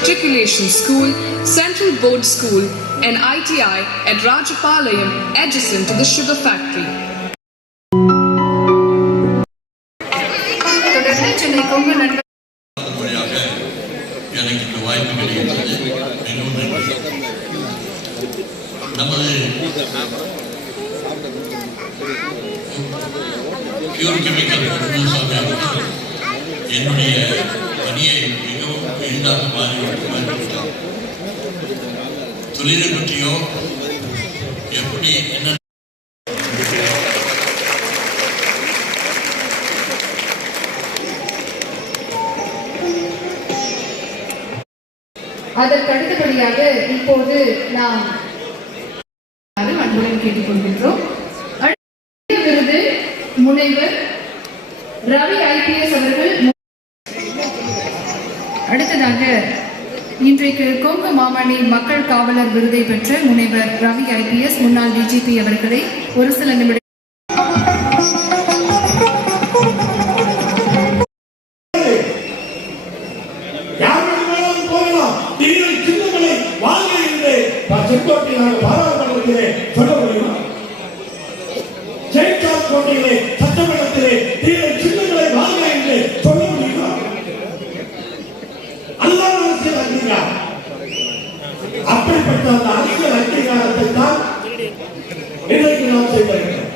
Matriculation School, Central Board School, and ITI at Rajapalayam, adjacent to the sugar factory. என்னுடைய பணியை மிகவும் எளிதாக மாறிவிட்டார். தொழிலை பற்றியோ எப்படி என்ன அதற்கு அடுத்தபடியாக இப்போது நாம் அன்புடன் கேட்டுக்கொள்கின்றோம். விருது முனைவர் ரவி IPS அவர்கள். அடுத்ததாக இன்றைக்கு கொங்கு மாமணி மக்கள் காவலர் விருதை பெற்ற முனைவர் ரவி IPS முன்னாள் DGP அவர்களை ஒரு சில நிமிடம் சட்டமன்றத்திலே சின்னங்களை வாங்க என்று சொல்ல முடியுமா? அல்லாத அரசியல் அங்கீகாரம். அப்படிப்பட்ட அந்த அரசியல் அங்கீகாரத்தை தான் இன்றைக்கு நாம் செய்திருக்கிறோம்.